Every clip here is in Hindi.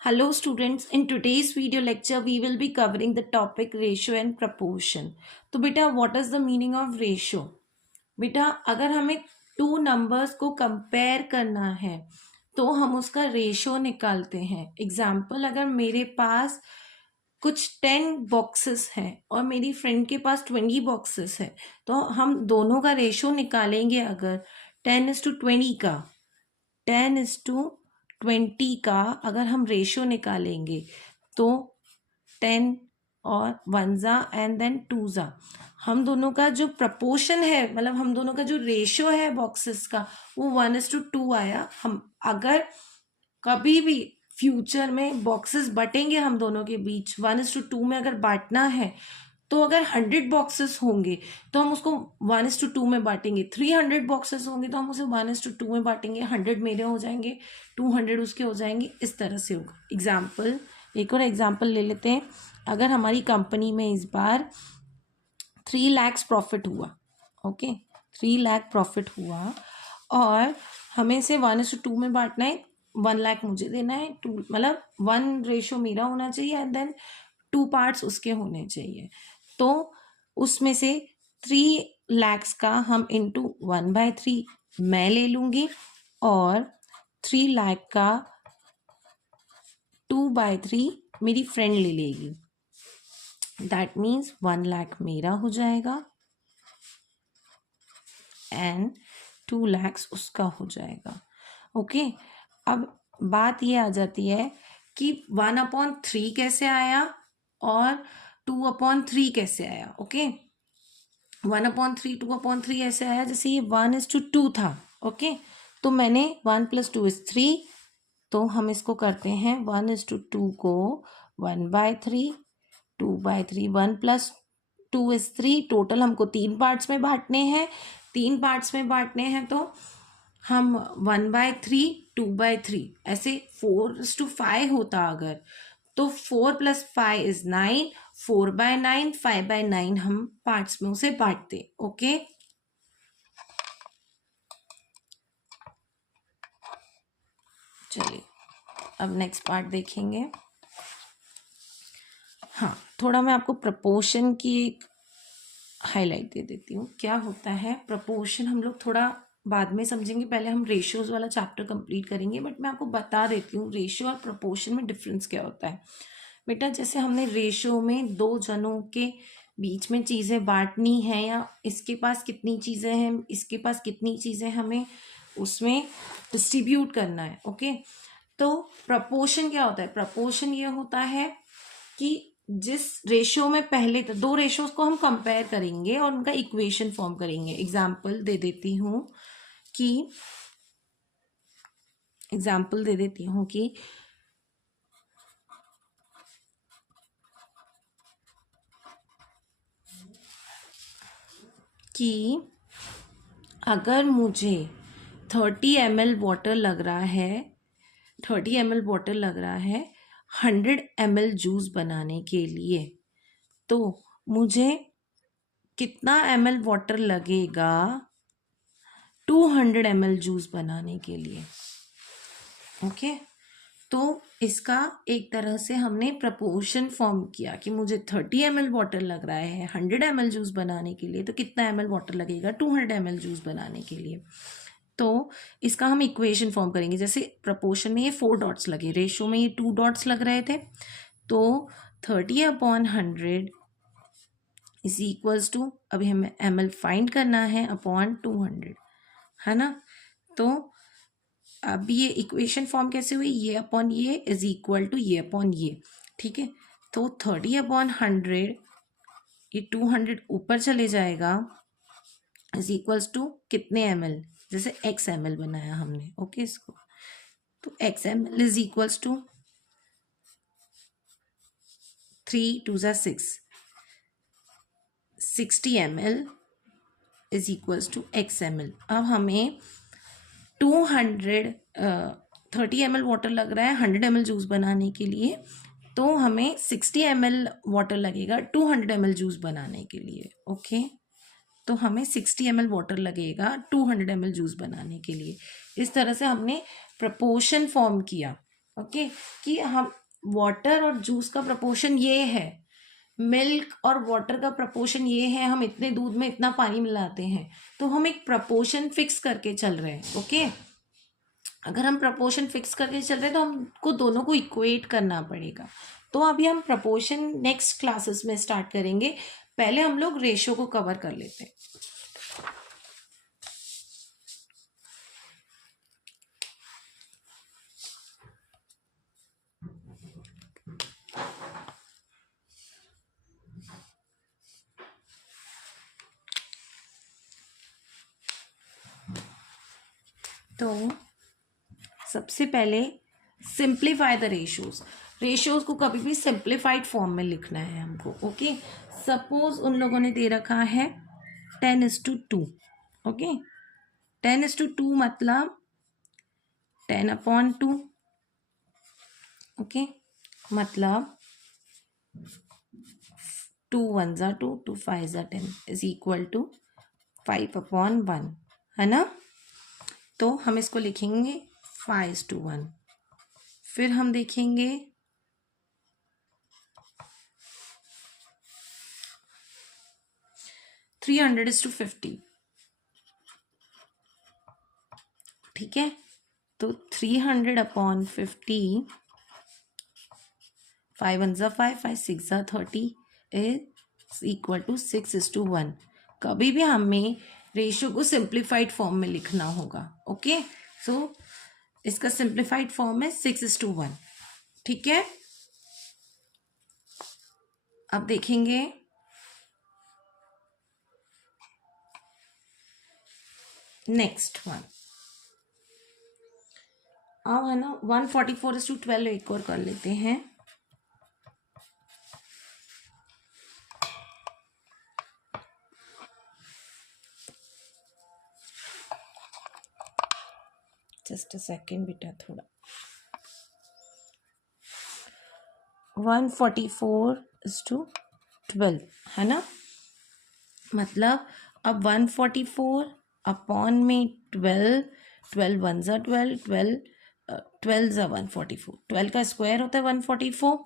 Hello students, in today's video lecture we will be covering the topic ratio and proportion. तो बेटा what is the meaning of ratio? बेटा अगर हमें टू नंबर्स को कंपेयर करना है तो हम उसका रेशो निकालते हैं. एग्जाम्पल, अगर मेरे पास कुछ 10 बॉक्सेस हैं और मेरी फ्रेंड के पास 20 बॉक्सेस है तो हम दोनों का रेशो निकालेंगे. अगर 10:20 का 10:20 का अगर हम रेशो निकालेंगे तो 10 और 1 एंड देन 2 हम दोनों का जो प्रपोर्शन है, मतलब हम दोनों का जो रेशो है बॉक्सेस का, वो 1:2 आया. हम अगर कभी भी फ्यूचर में बॉक्सेस बटेंगे हम दोनों के बीच 1:2 में अगर बांटना है तो अगर 100 बॉक्सेस होंगे तो हम उसको 1:2 में बांटेंगे. 300 बॉक्सेस होंगे तो हम उसे 1:2 में बांटेंगे. 100 मेरे हो जाएंगे, 200 उसके हो जाएंगे. इस तरह से होगा. एग्जाम्पल, एक और एग्जाम्पल ले लेते हैं. अगर हमारी कंपनी में इस बार 3 लाख प्रॉफिट हुआ, ओके, 3 लाख प्रॉफिट हुआ और हमें इसे 1:2 में बांटना है. 1 लाख मुझे देना है, 2 मतलब 1 रेशो मेरा होना चाहिए एंड देन 2 पार्ट्स उसके होने चाहिए. तो उसमें से 3 लाख का हम इंटू 1/3 मैं ले लूँगी और 3 लाख का 2/3 मेरी फ्रेंड ले लेगी. दैट मीन्स 1 लाख मेरा हो जाएगा एंड 2 लाख उसका हो जाएगा. ओके, अब बात ये आ जाती है कि 1/3 कैसे आया और 2/3 कैसे आया. ओके, 1/3 2/3 ऐसे आया जैसे ये 1:2 था. ओके, तो मैंने 1 + 2 = 3, तो हम इसको करते हैं 1:2 को 1/3 2/3 1 + 2 = 3. टोटल हमको 3 पार्ट्स में बांटने हैं. 3 पार्ट्स में बांटने हैं तो हम 1/3 2/3 ऐसे 4:5 होता अगर, तो 4 + 5 = 9, 4/9 5/9 हम पार्ट्स में उसे बांटते. ओके, चलिए अब नेक्स्ट पार्ट देखेंगे. हाँ, थोड़ा मैं आपको प्रपोर्शन की एक हाईलाइट दे देती हूँ. क्या होता है प्रपोर्शन, हम लोग थोड़ा बाद में समझेंगे, पहले हम रेशियोज वाला चैप्टर कंप्लीट करेंगे. बट मैं आपको बता देती हूँ रेशियो और प्रपोर्शन में डिफरेंस क्या होता है. बेटा जैसे हमने रेशियो में 2 जनों के बीच में चीज़ें बांटनी है, या इसके पास कितनी चीज़ें हैं इसके पास कितनी चीज़ें, हमें उसमें डिस्ट्रीब्यूट करना है. ओके, तो प्रपोर्शन क्या होता है. प्रपोर्शन ये होता है कि जिस रेशियो में पहले तो 2 रेशियोज को हम कंपेयर करेंगे और उनका इक्वेशन फॉर्म करेंगे. एग्जाम्पल दे देती हूँ कि अगर मुझे 30 ml वाटर लग रहा है 100 ml जूस बनाने के लिए, तो मुझे कितना ml वाटर लगेगा 200 ml जूस बनाने के लिए. ओके, तो इसका एक तरह से हमने प्रपोर्शन फॉर्म किया कि मुझे 30 ml वाटर लग रहा है 100 ml जूस बनाने के लिए, तो कितना ml वाटर लगेगा 200 ml जूस बनाने के लिए. तो इसका हम इक्वेशन फॉर्म करेंगे. जैसे प्रपोर्शन में ये 4 डॉट्स लगे, रेशो में ये 2 डॉट्स लग रहे थे, तो 30/100 = अभी हमें ml फाइंड करना है अपॉन 200, है ना. तो अब ये इक्वेशन फॉर्म कैसे हुई, ये अपॉन ये = ये अपॉन ये. ठीक है, तो 30/100 ये 200 ऊपर चले जाएगा = कितने ml, जैसे x ml बनाया हमने. ओके, इसको तो x ml = 3 2 6 60 ml = x ml. अब हमें 30 ml वाटर लग रहा है 100 ml जूस बनाने के लिए, तो हमें 60 ml वाटर लगेगा 200 ml जूस बनाने के लिए. ओके, तो हमें 60 ml वाटर लगेगा 200 ml जूस बनाने के लिए. इस तरह से हमने प्रपोर्शन फॉर्म किया. ओके, कि हम वाटर और जूस का प्रपोर्शन ये है, मिल्क और वाटर का प्रपोर्शन ये है, हम इतने दूध में इतना पानी मिलाते हैं, तो हम एक प्रपोर्शन फिक्स करके चल रहे हैं। ओके, अगर हम प्रपोर्शन फिक्स करके चल रहे हैं तो हमको दोनों को इक्वेट करना पड़ेगा। तो अभी हम प्रपोर्शन नेक्स्ट क्लासेस में स्टार्ट करेंगे, पहले हम लोग रेशो को कवर कर लेते हैं। तो सबसे पहले सिंप्लीफाई द रेशियोज। रेशियोज को कभी भी सिंप्लीफाइड फॉर्म में लिखना है हमको। ओके, सपोज उन लोगों ने दे रखा है 10:2। ओके, 10:2 मतलब 10/2। ओके, मतलब 2 1 2, 2 5 10 इज इक्वल टू 5/1, है ना। तो हम इसको लिखेंगे 5:1। फिर हम देखेंगे 300:50। ठीक है, तो 300/50, 5 1 5, 5 6 30 इज इक्वल टू 6:1। कभी भी हमें रेशियो को सिंप्लीफाइड फॉर्म में लिखना होगा। ओके, सो इसका सिंप्लीफाइड फॉर्म है 6:1। ठीक है, अब देखेंगे नेक्स्ट वन। अब है ना 144:12 एक और कर लेते हैं। जस्ट अ सेकेंड बेटा, थोड़ा 144:12 है ना। मतलब अब 144 में 12, 12 1 12, 12 12 144, 12 का स्क्वायर होता है 144,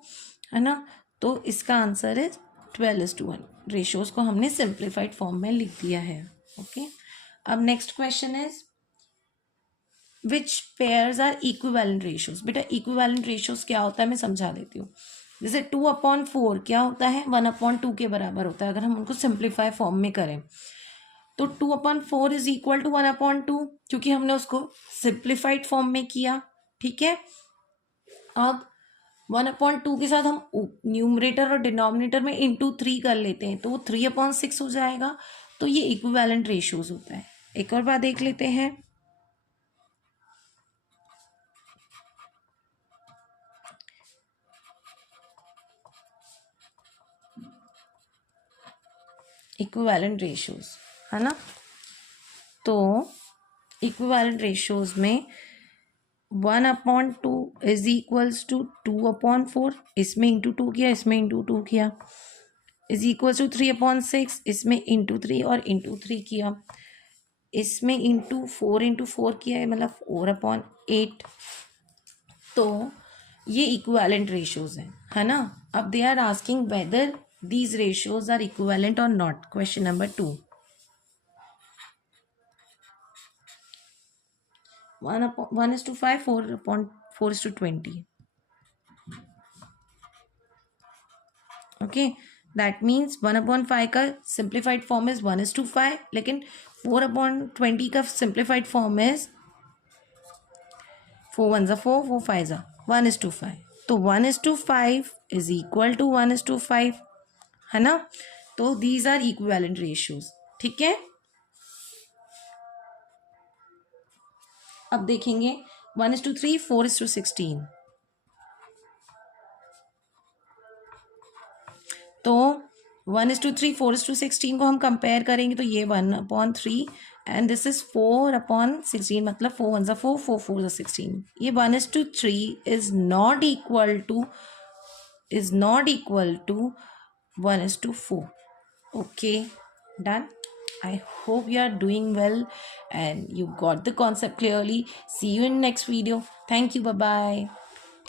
है ना। तो इसका आंसर है 12:1। रेशियोज को हमने सिंप्लीफाइड फॉर्म में लिख दिया है। ओके, अब next question is which pairs are equivalent ratios. बेटा इक्विवेलेंट रेशियोज क्या होता है मैं समझा देती हूँ। जैसे 2/4 क्या होता है, 1/2 के बराबर होता है अगर हम उनको सिंप्लीफाई फॉर्म में करें। तो 2/4 इज इक्वल टू 1/2, क्योंकि हमने उसको सिंप्लीफाइड फॉर्म में किया। ठीक है, अब 1/2 के साथ हम न्यूमरेटर और डिनोमिनेटर में इंटू 3 कर लेते हैं, तो वो 3/6 हो जाएगा। तो ये इक्विवेलेंट रेशियोज होता है। एक और बात देख लेते हैं, इक्विवेलेंट रेशियोज, है ना। तो इक्विवेलेंट रेशियोज में 1/2 इज इक्वल्स टू 2/4, इसमें इंटू 2 किया, इसमें इंटू 2 किया, इज इक्वल्स टू 3/6, इसमें इंटू 3 और इंटू 3 किया, इसमें इंटू 4 किया है, मतलब 4/8। तो ये इक्विवेलेंट रेशियोज है ना। अब they are asking whether these ratios are equivalent or not. Question number 2. 1:5, 4:20. Okay, that means 1/5 का simplified form is 1:5, लेकिन 4/20 का simplified form is 4 1 4, 4 5 1:5. तो 1:5 is equal to 1:5, है ना। तो these are equivalent ratios। ठीक है, अब देखेंगे 1:3, 4:16। तो 1:3, 4:16 को हम कंपेयर करेंगे तो ये 1/3 एंड दिस इज 4/16, मतलब 4 1 4, 4 4 16। ये 1:3 is not equal to 1:4। Okay, done. I hope you are doing well and you got the concept clearly. See you in next video. Thank you. Bye bye.